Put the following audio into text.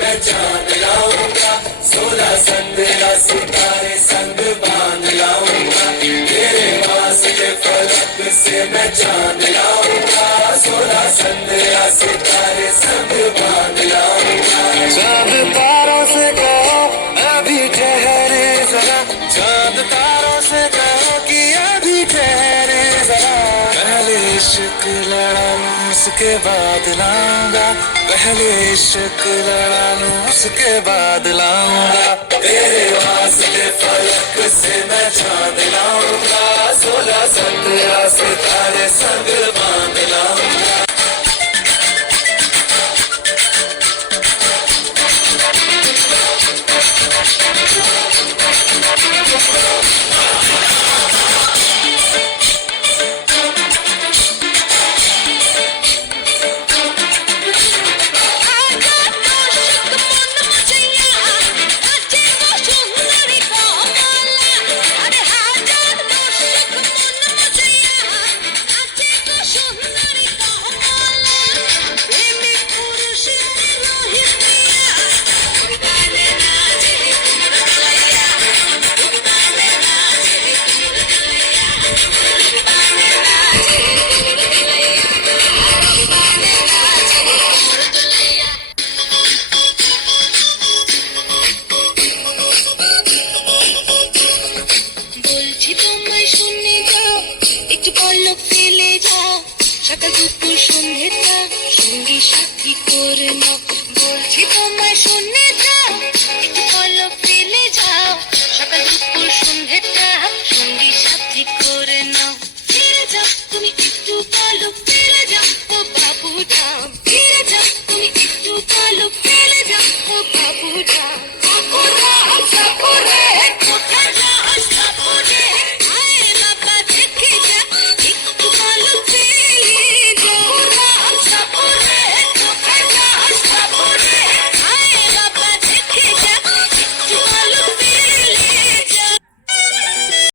मैं चांद लाऊंगा, 16 संदेरा सितारे संग बांध लाऊंगा, तेरे वास्ते फलक से मैं चांद लाऊंगा, 16 संदेरा सितारे संग बांध लाऊंगा। चांद तारों से कहो अभी ठहरे जरा, चांद तारों से कहो कि अभी ठहरे जरा, पहले इश्क लड़ा लूं उसके बाद लाऊंगा, पहले इश्क लड़ा लूं उसके बाद लाऊंगा, तेरे वास्ते फलक से मैं चांद लाऊंगा, 16 संदेरा सितारे संग बांध लाऊंगा। সকাল দুপুর সন্ধ্যেটা সঙ্গী সাথী করে নাও, বলছি তোমায় শুনে